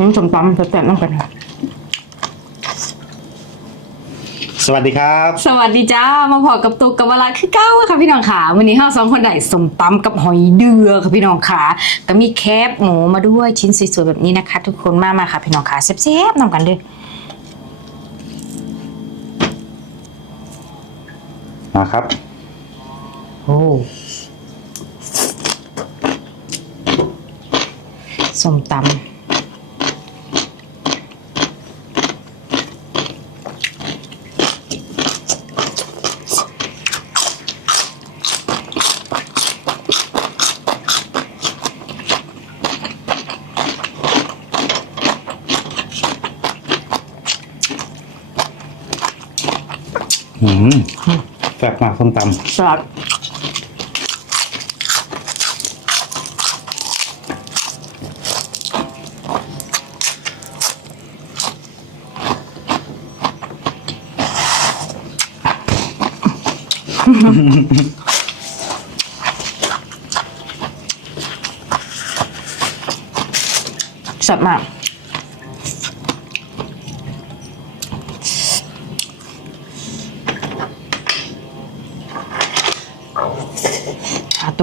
อืมสมตำแซ่บๆน้ำกันค่ะสวัสดีครับ สวัสดีจ้า มาพอกับตุกกับวลาคือเก้าค่ะพี่น้องค่ะวันนี้ห้าสองคนได้สมตำกับหอยเดือค่ะพี่น้องค่ะก็มีแคบหมูมาด้วยชิ้นสวยๆแบบนี้นะคะ ทุกคนมามาค่ะพี่น้องค่ะแซ่บๆนำกันเลยมาครับ โอ้สมตำ แซ่บมากส้มตสลัดแซ่บมาก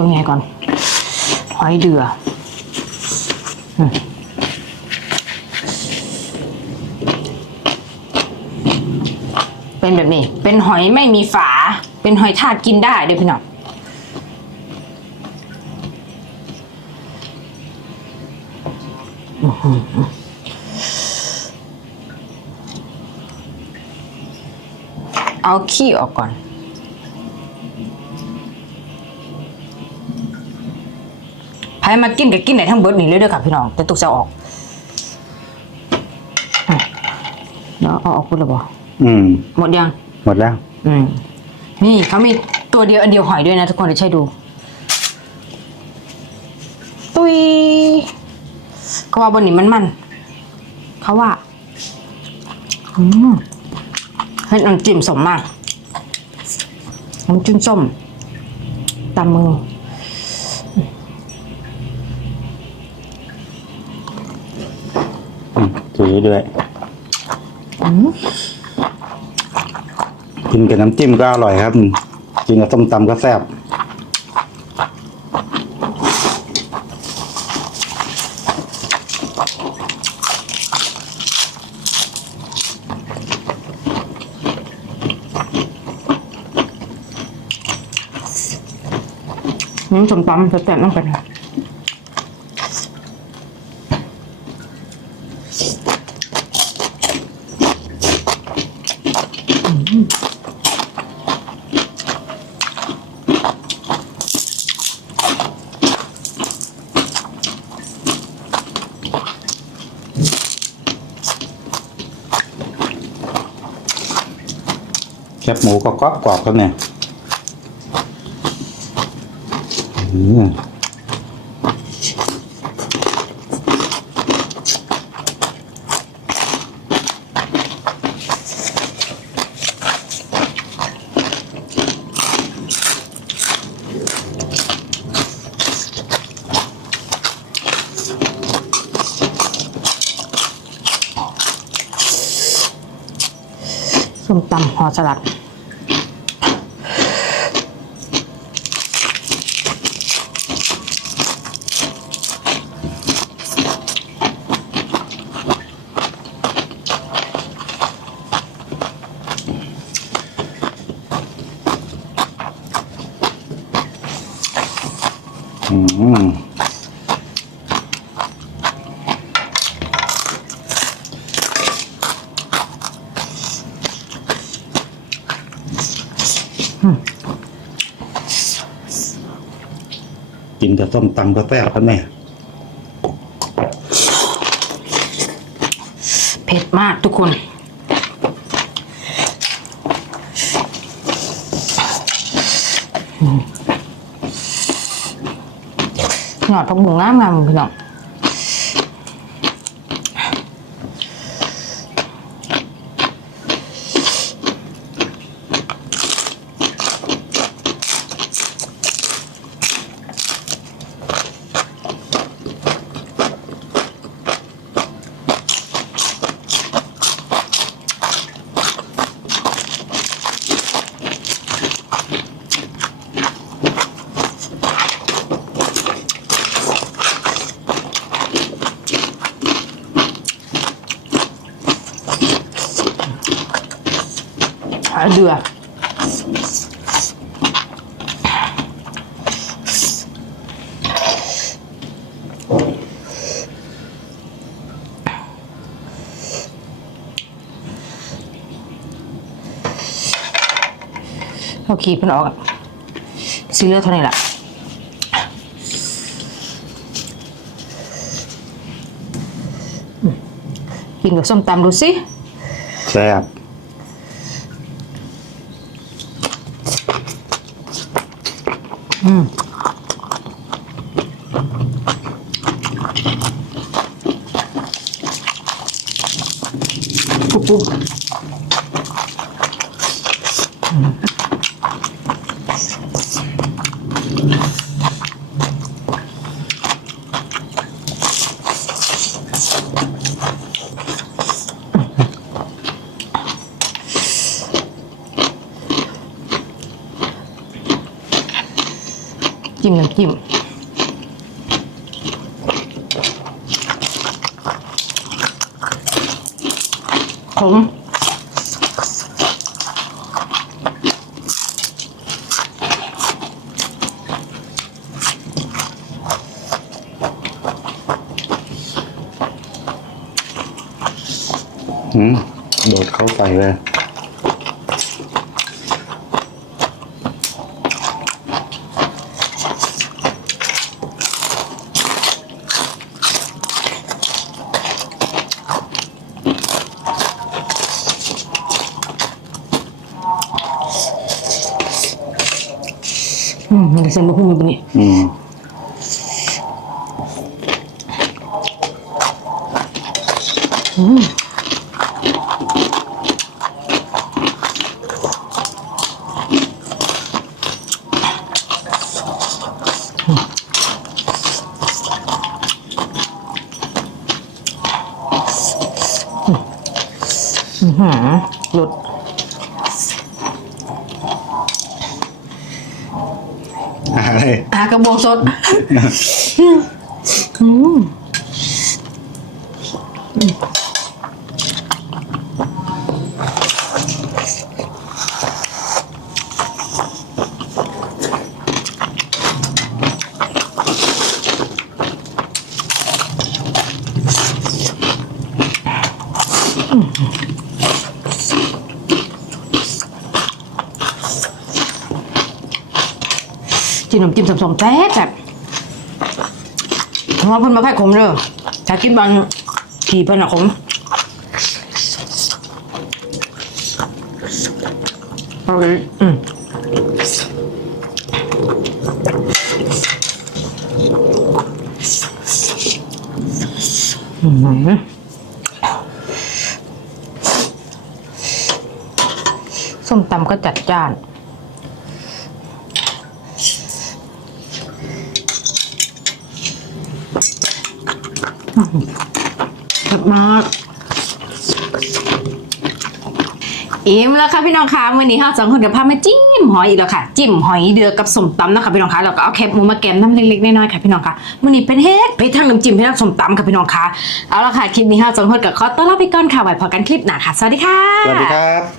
ตัวไงก่อน หอยเดือเป็นแบบนี้ เป็นหอยไม่มีฝา เป็นหอยทากกินได้เดี๋ยวพี่น้องเอาขี้ออกก่อน ใครมากินก็กินไหนทั้งเบิร์ดนี่เลยเด้อค่ะพี่น้องแต่ตุกจะเอาออกอะเดี๋ยวเอาออกพูดเลยบ่ำอืม หมดยัง หมดแล้ว อืม นี่เขามีตัวเดียวอันเดียวหอยด้วยนะทุกคนเดี๋ยวใช่ดู ตุยเขาว่าบนนี้มันมัน เขาว่า อืมให้น้ำจิ้มสมมากน้ำจิ้มส้มตามมือ อืมถือด้วยกินกับน้ำจิ้มก็อร่อยครับ กินกับส้มตำก็แซ่บอืมสมตำแซ่บๆน้ำกันะ บหมูก็กรอบกรอบครับเนี่ยส้มตำห่อสลัด อืม กินกับส้มตำก็แซ่บครับเนี่ยเผ็ดมากทุกคนหยอดผักบุ้งงามงามๆพี่น้อง เดือเอาขีดมันออกอะสีเลือดเท่านี้ละกินกับส้มตำดูสิแซ่บ ปุ๊บปุ๊บจิ้มน้ำจิ้ม ขมอืมโดดเข้าไปเลย อืมมันจะเส้นบะหุ่งแบบนี้ อืม อื้อหือหลุด อะไร อากระบวงสดอืมจิ้ม น้ำจิ้มสมๆแซ่บแบบเพราะว่าเพิ่นมาแค่ขมเด้อถ้ากินบางขี่เพิ่นอะขมเอเลยอืมอืมส้มตำก็จัดจ้าน กลับ มาอิ่มแล้วค่ะพี่น้องคะวันนี้เราสองคนกับพามาจิ้มหอยอีกแล้วค่ะ จิ้มหอยเดือกับสมตำนะคะพี่น้องคะแล้วก็เอาแคบหมูมาแกมน้ำเล็กๆน้อยๆค่ะพี่น้องคะวันนี้เป็นเฮ็ดไปทั้งน้ำจิ้มไปทั้งสมตำค่ะพี่น้องคะเอาละค่ะคลิปนี้เราสองคนกับขอต้อนรับไปก่อนค่ะไว้พอกันคลิปหน้าค่ะสวัสดีค่ะสวัสดีครับ